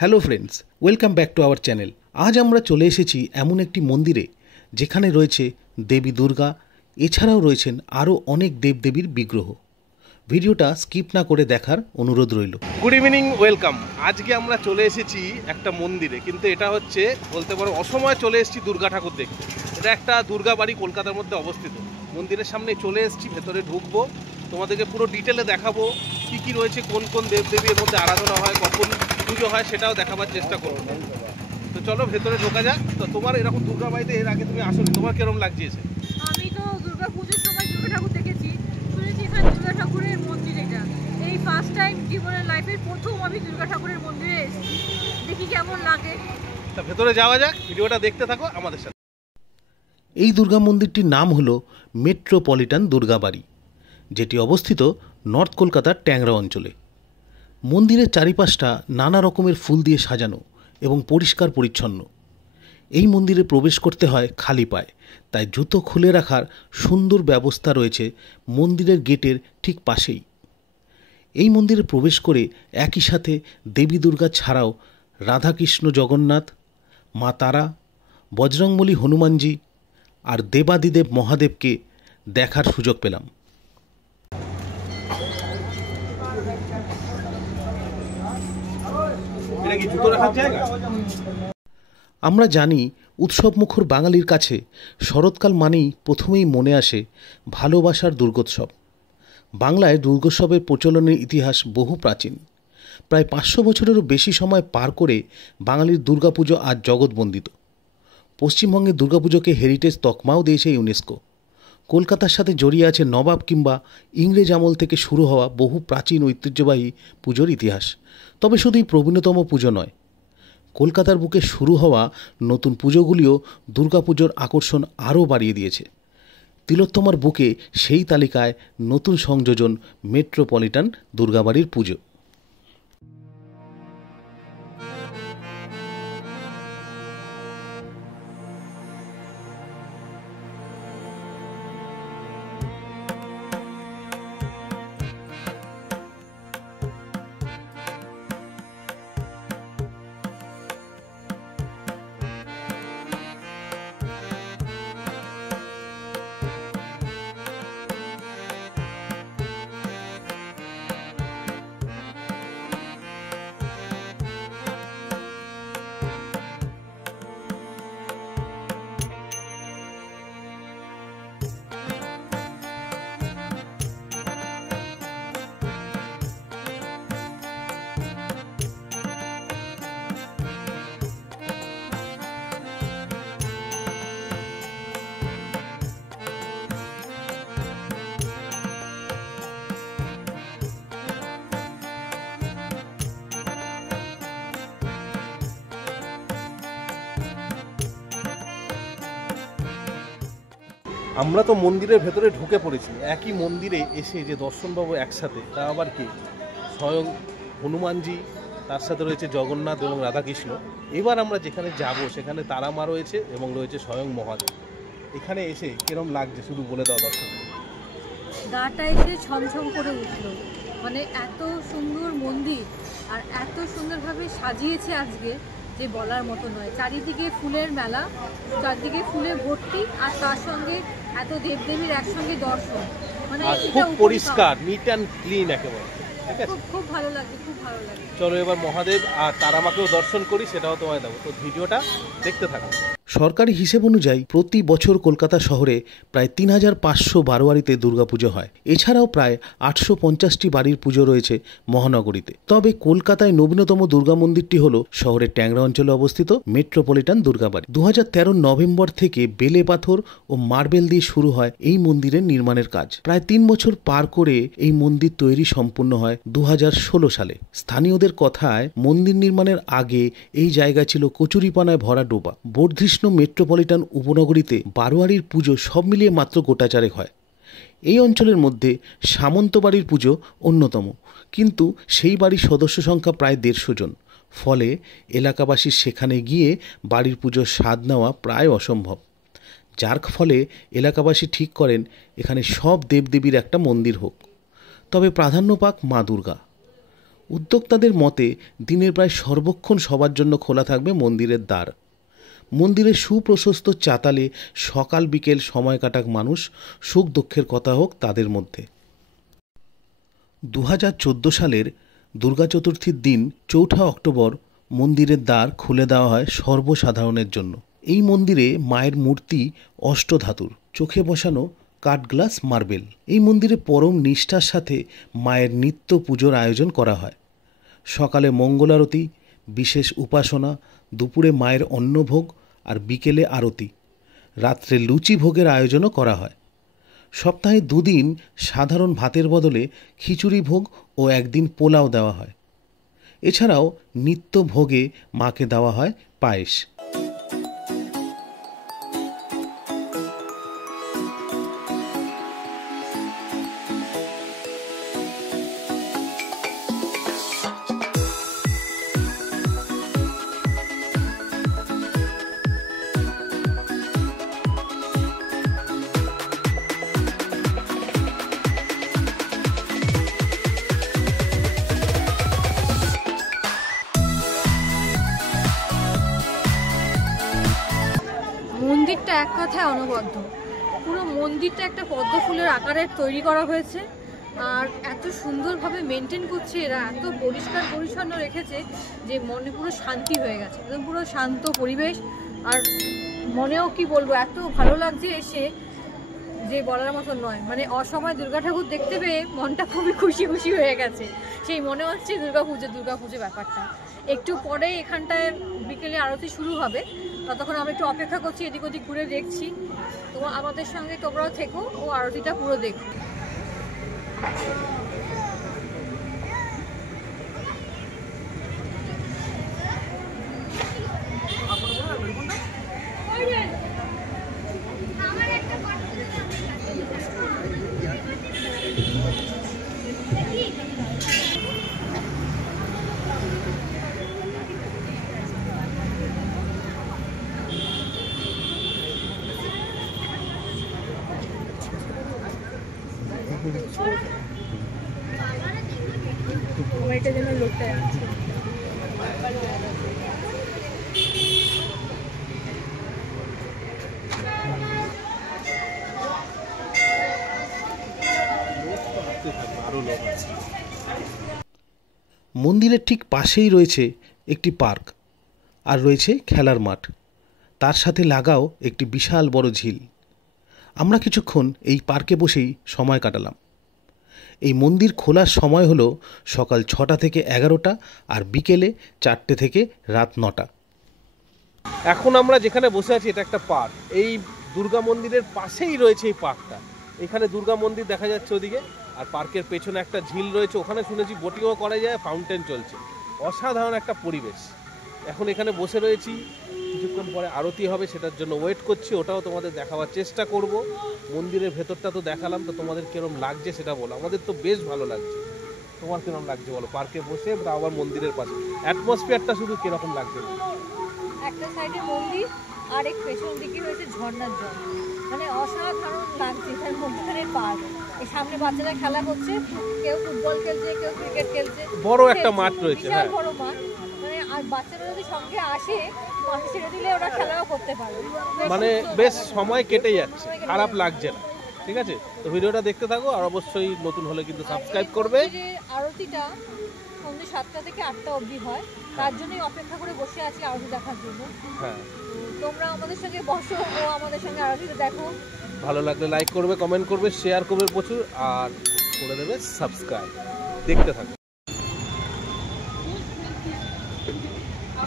Hello friends, welcome back to our channel. আজ আমরা চলে এসেছি এমন একটি মন্দিরে যেখানে রয়েছে দেবী দুর্গা, এছাড়াও রয়েছেন আরও অনেক দেবদেবীর বিগ্রহ। ভিডিওটা স্কিপ না করে দেখার অনুরোধ রইল। Good evening, welcome. আজকে আমরা চলে এসেছি একটা মন্দিরে, কিন্তু এটা হচ্ছে বলতে পারো অসময়ে চলে এসেছি দুর্গা ঠাকুর দেখতে। এটা একটা দুর্গা বাড়ি কলকাতার মধ্যে অবস্থিত। মন্দিরের সামনে চলে এসেছি, ভেতরে ঢুকবো, তোমাদেরকে পুরো ডিটেলে দেখাবো কি কি রয়েছে, কোন কোন দেবদেবীর মধ্যে আরাধনা হয়, কখন পুজো হয় সেটাও দেখাবার চেষ্টা করবো। তো চলো ভেতরে ঢোকা যাক। তো তোমার এরকম দুর্গা বাড়িতে এর আগে তুমি আসোনি, তোমার কিরকম লাগছে? আমি তো দুর্গা পুজোর সময় দুর্গা ঠাকুর দেখেছি, শুনেছি এখানে দুর্গা ঠাকুরের মন্দির। এটা এই ফার্স্ট টাইম জীবনের লাইফের প্রথম আমি দুর্গা ঠাকুরের মন্দিরে এসেছি, দেখি কেমন লাগে। তা ভেতরে যাওয়া যাক, ভিডিওটা দেখতে থাকো আমাদের সাথে। এই দুর্গা মন্দিরটির নাম হলো মেট্রোপলিটন দুর্গা বাড়ি, যেটি অবস্থিত নর্থ কলকাতার ট্যাংরা অঞ্চলে। মন্দিরের চারিপাশটা নানা রকমের ফুল দিয়ে সাজানো এবং পরিষ্কার পরিচ্ছন্ন। এই মন্দিরে প্রবেশ করতে হয় খালি পায়ে, তাই জুতো খুলে রাখার সুন্দর ব্যবস্থা রয়েছে মন্দিরের গেটের ঠিক পাশেই। এই মন্দিরে প্রবেশ করে একই সাথে দেবী দুর্গা ছাড়াও রাধাকৃষ্ণ, জগন্নাথ, মা তারা, বজরংবলী, হনুমানজি আর দেবাদিদেব মহাদেবকে দেখার সুযোগ পেলাম। আমরা জানি উৎসবমুখর বাঙালির কাছে শরৎকাল মানেই প্রথমেই মনে আসে ভালোবাসার দুর্গোৎসব। বাংলায় দুর্গোৎসবের প্রচলনের ইতিহাস বহু প্রাচীন। প্রায় 500 বছরেরও বেশি সময় পার করে বাঙালির দুর্গাপুজো আজ জগৎবন্দিত। পশ্চিমবঙ্গে দুর্গাপুজোকে হেরিটেজ তকমাও দিয়েছে ইউনেস্কো। কলকাতার সাথে জড়িয়ে আছে নবাব কিংবা ইংরেজ আমল থেকে শুরু হওয়া বহু প্রাচীন ঐতিহ্যবাহী পুজোর ইতিহাস। তবে শুধুই প্রবীণতম পুজো নয়, কলকাতার বুকে শুরু হওয়া নতুন পুজোগুলিও দুর্গাপুজোর আকর্ষণ আরও বাড়িয়ে দিয়েছে। তিলোত্তমার বুকে সেই তালিকায় নতুন সংযোজন মেট্রোপলিটন দুর্গাবাড়ির পুজো। আমরা তো মন্দিরের ভেতরে ঢুকে পড়েছি, একই মন্দিরে এসে যে দর্শন পাবো একসাথে, তা আবার কি স্বয়ং হনুমানজি, তার সাথে রয়েছে জগন্নাথ এবং রাধাকৃষ্ণ। এবার আমরা যেখানে যাব সেখানে তারা মা রয়েছে এবং রয়েছে স্বয়ং মহাদেব। এখানে এসে কিরম লাগছে শুধু বলে দাও দর্শক। গাটা এসে ছমছম করে উঠলো, মানে এত সুন্দর মন্দির আর এত সুন্দরভাবে সাজিয়েছে আজকে যে বলার মতো নয়। চারিদিকে ফুলের মেলা, চারদিকে ফুলে ভর্তি, আর তার সঙ্গে এত দেবদেবীর একসঙ্গে দর্শন, মানে খুব পরিষ্কার, নিট অ্যান্ড ক্লিন একেবারে। ঠিক আছে, খুব ভালো লাগে, খুব ভালো লাগে। চলো এবার মহাদেব আর তারামাকেও দর্শন করি, সেটাও তোমায় দেবো। তো ভিডিওটা দেখতে থাকো। সরকারি হিসেব অনুযায়ী প্রতি বছর কলকাতা শহরে প্রায় ৩,৫০০ বারোয়ারিতে দুর্গাপুজো হয়। এছাড়াও প্রায় ৮৫০টি বাড়ির পুজো রয়েছে মহানগরীতে। তবে কলকাতায় নবীনতম দুর্গা মন্দিরটি হল শহরের ট্যাংরা অঞ্চলে অবস্থিত মেট্রোপলিটন দুর্গাবাড়ি। ২০১৩ নভেম্বর থেকে বেলে পাথর ও মার্বেল দিয়ে শুরু হয় এই মন্দিরের নির্মাণের কাজ। প্রায় ৩ বছর পার করে এই মন্দির তৈরি সম্পূর্ণ হয় ২০১৬ সালে। স্থানীয়দের কথায় মন্দির নির্মাণের আগে এই জায়গা ছিল কচুরিপানায় ভরা ডোবা। বর্ধিষ্ণু মেট্রোপলিটন উপনগরীতে বারোয়ারির পুজো সব মিলিয়ে মাত্র গোটাচারেক হয়। এই অঞ্চলের মধ্যে সামন্ত বাড়ির পুজো অন্যতম, কিন্তু সেই বাড়ির সদস্য সংখ্যা প্রায় ১৫০ জন। ফলে এলাকাবাসীর সেখানে গিয়ে বাড়ির পুজোর স্বাদ নেওয়া প্রায় অসম্ভব। যার ফলে এলাকাবাসী ঠিক করেন এখানে সব দেবদেবীর একটা মন্দির হোক, তবে প্রাধান্য পাক মা দুর্গা। উদ্যোক্তাদের মতে দিনের প্রায় সর্বক্ষণ সবার জন্য খোলা থাকবে মন্দিরের দ্বার। মন্দিরের সুপ্রশস্ত চাতালে সকাল বিকেল সময় কাটাক মানুষ, সুখ দুঃখের কথা হোক তাদের মধ্যে। ২০১৪ সালের দুর্গা চতুর্থীর দিন ৪ঠা অক্টোবর মন্দিরের দ্বার খুলে দেওয়া হয় সর্বসাধারণের জন্য। এই মন্দিরে মায়ের মূর্তি অষ্টধাতুর, চোখে বসানো কাঠগ্লাস মার্বেল। এই মন্দিরে পরম নিষ্ঠার সাথে মায়ের নিত্য পুজোর আয়োজন করা হয়। সকালে মঙ্গল আরতি, বিশেষ উপাসনা, দুপুরে মায়ের অন্নভোগ আর বিকেলে আরতি, রাত্রে লুচি ভোগের আয়োজনও করা হয়। সপ্তাহে 2 দিন সাধারণ ভাতের বদলে খিচুড়ি ভোগ ও একদিন পোলাও দেওয়া হয়। এছাড়াও নিত্য ভোগে মাকে দেওয়া হয় পায়েস। মন্দিরটা এক কথায় অনবদ্য। পুরো মন্দিরটা একটা পদ্ম ফুলের আকারের তৈরি করা হয়েছে, আর এত সুন্দরভাবে মেনটেন করছে এরা, এত পরিষ্কার পরিচ্ছন্ন রেখেছে যে মনে পুরো শান্তি হয়ে গেছে, একদম পুরো শান্ত পরিবেশ। আর মনেও কি বলবো, এত ভালো লাগছে এসে যে বলার মতো নয়। মানে অসময় দুর্গা ঠাকুর দেখতে পেয়ে মনটা খুবই খুশি খুশি হয়ে গেছে। সেই মনে হচ্ছে দুর্গা পুজো ব্যাপারটা। একটু পরে এখানটায় বিকেলে আরতি শুরু হবে, ততক্ষণ আমরা একটু অপেক্ষা করছি, এদিক ওদিক ঘুরে দেখছি। তো আমাদের সঙ্গে তোমরাও থেকো ও আরতিটা পুরো দেখো। আমার এটা যেন লোকটা আছে। মন্দিরের ঠিক পাশেই রয়েছে একটি পার্ক, আর রয়েছে খেলার মাঠ। তার সাথে লাগাও একটি বিশাল বড় ঝিল। আমরা কিছুক্ষণ এই পার্কে বসেই সময় কাটালাম। এই মন্দির খোলার সময় হলো সকাল 6টা থেকে 11টা আর বিকেলে 4টে থেকে রাত 9টা। এখন আমরা যেখানে বসে আছি এটা একটা পার্ক। এই দুর্গা মন্দিরের পাশেই রয়েছে এই পার্কটা। এখানে দুর্গা মন্দির দেখা যাচ্ছে ওদিকে, আর পার্কের পেছনে একটা ঝিল রয়েছে, ওখানে শুনেছি বোটিংও করা যায়, ফাউন্টেন চলছে। অসাধারণ একটা পরিবেশ। এখন এখানে বসে রয়েছি, কিছুক্ষণ পরে আরতি হবে, সেটার জন্য ওয়েট করছি। ওটাও তোমাদের দেখাবার চেষ্টা করব। মন্দিরের ভেতরটা তো দেখালাম, তো তোমাদের কিরম লাগছে সেটা বলো। আমাদের তো বেশ ভালো লাগছে, তোমার কিরম লাগছে বলো? পার্কে বসে আবার মন্দিরের পাশে অ্যাটমসফিয়ারটা শুধু কিরকম লাগছে? একটা সাইডে মন্দির আর এক পেছন দিকে রয়েছে ঝর্ণার জল, মানে অসাধারণ লাগছে। এখানে মন্দিরের পার্ক, এই সামনে বাচ্চারা খেলা করছে, কেউ ফুটবল খেলছে, কেউ ক্রিকেট খেলছে। বড় একটা মাঠ রয়েছে, হ্যাঁ বড় মাঠ। মানে আর বাচ্চারা যদি সঙ্গে আসে, মাঠে ছেড়ে দিলে ওরা খেলাও করতে পারে। মানে বেশ সময় কেটে যাচ্ছে, খারাপ লাগছে না। ঠিক আছে, তো ভিডিওটা দেখতে থাকো আর অবশ্যই নতুন হলে কিন্তু সাবস্ক্রাইব করবে। আরতিটা সন্ধ্যে 7টা থেকে 8টা অবধি হয়, তার জন্যই অপেক্ষা করে বসে আছি আরতি দেখার জন্য। হ্যাঁ, তোমরা আমাদের সঙ্গে বসো ও আমাদের সঙ্গে আরতিটা দেখো। ভালো লাগলে লাইক করবে, কমেন্ট করবে, শেয়ার করবে প্রচুর, আর করে দেবে সাবস্ক্রাইব। দেখতে থাকো।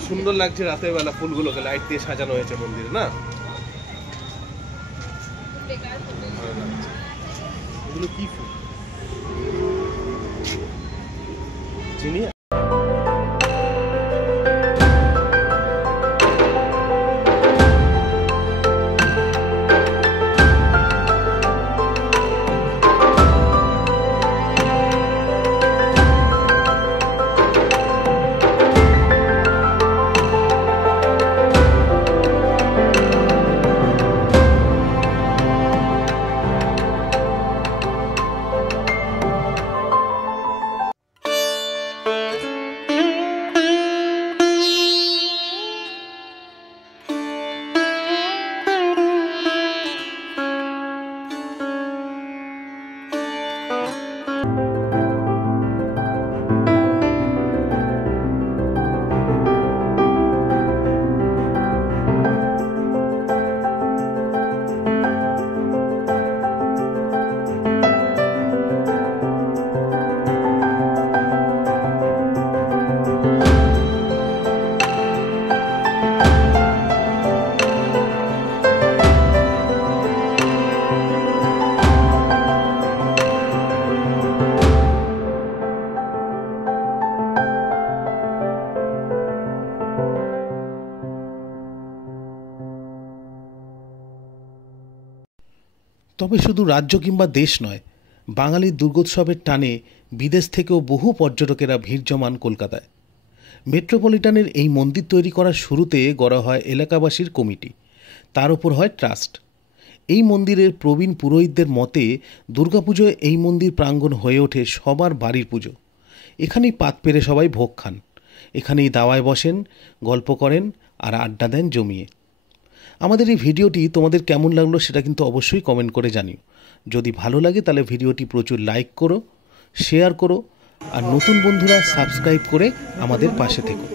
সুন্দর লাগছে রাতের বেলা ফুলগুলোকে লাইট দিয়ে সাজানো হয়েছে মন্দিরে, না? এগুলো কি ফুল? চিনি। তবে শুধু রাজ্য কিংবা দেশ নয়, বাঙালির দুর্গোৎসবের টানে বিদেশ থেকেও বহু পর্যটকেরা ভিড় জমান কলকাতায়। মেট্রোপলিটনের এই মন্দির তৈরি করার শুরুতে গড়া হয় এলাকাবাসীর কমিটি, তার উপর হয় ট্রাস্ট। এই মন্দিরের প্রবীণ পুরোহিতদের মতে দুর্গাপুজোয় এই মন্দির প্রাঙ্গণ হয়ে ওঠে সবার বাড়ির পুজো। এখানেই পাত পেরে সবাই ভোগ খান, এখানেই দাওয়ায় বসেন, গল্প করেন আর আড্ডা দেন জমিয়ে। আমাদের এই ভিডিওটি তোমাদের কেমন লাগলো সেটা কিন্তু অবশ্যই কমেন্ট করে জানিও। যদি ভালো লাগে তাহলে ভিডিওটি প্রচুর লাইক করো, শেয়ার করো, আর নতুন বন্ধুরা সাবস্ক্রাইব করে আমাদের পাশে থেকো।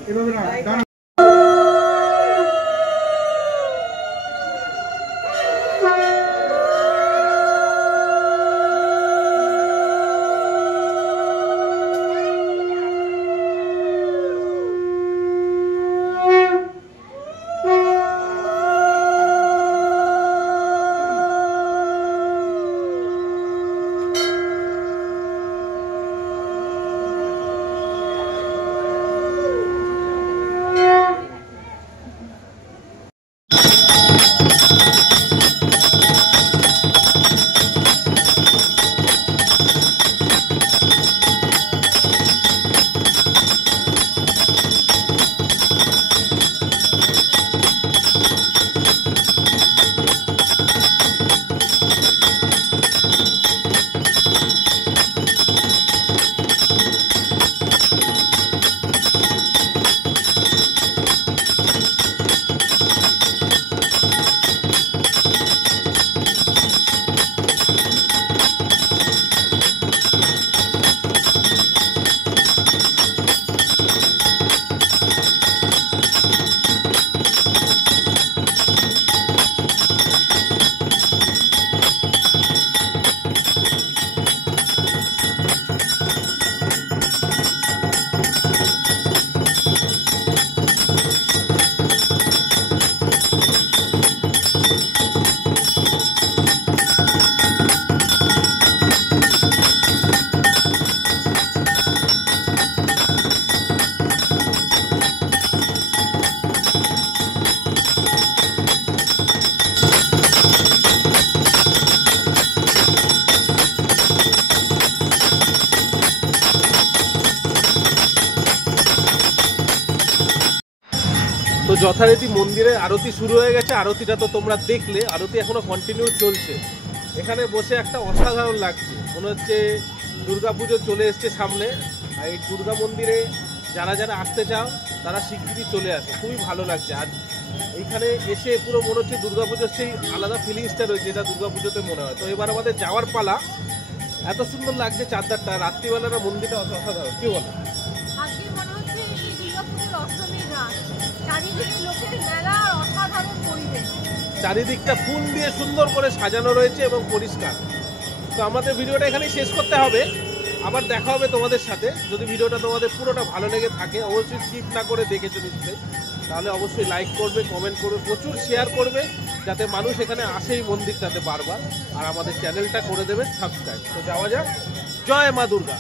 তো যথারীতি মন্দিরে আরতি শুরু হয়ে গেছে। আরতিটা তো তোমরা দেখলে, আরতি এখনো কন্টিনিউ চলছে। এখানে বসে একটা অসাধারণ লাগছে, মনে হচ্ছে দুর্গাপুজো চলে এসছে সামনে। আর এই দুর্গা মন্দিরে যারা যারা আসতে চাও তারা শিগগিরই চলে আসে, খুবই ভালো লাগছে। আর এইখানে এসে পুরো মনে হচ্ছে দুর্গাপুজোর সেই আলাদা ফিলিংসটা রয়েছে, যেটা দুর্গাপুজোতে মনে হয়। তো এবার আমাদের যাওয়ার পালা। এত সুন্দর লাগছে চারধারটা, রাত্রিবেলাটা মন্দিরটা অসাধারণ, কি বলো? আজকে মনে হচ্ছে এই দুর্গাপুজোর অষ্টমীর রাত, চারিদিকে লোকের মেলা আর অসাধারণ পরিবেশ। চারিদিকটা ফুল দিয়ে সুন্দর করে সাজানো রয়েছে এবং পরিষ্কার। তো আমাদের ভিডিওটা এখানেই শেষ করতে হবে, আবার দেখা হবে তোমাদের সাথে। যদি ভিডিওটা তোমাদের পুরোটা ভালো লেগে থাকে, অবশ্যই স্কিপ না করে দেখেছো নিশ্চয়ই, তাহলে অবশ্যই লাইক করবে, কমেন্ট করবে, প্রচুর শেয়ার করবে, যাতে মানুষ এখানে আসে এই মন্দিরটাতে বারবার। আর আমাদের চ্যানেলটা করে দেবে সাবস্ক্রাইব। তো যাওয়া যাক। জয় মা দুর্গা।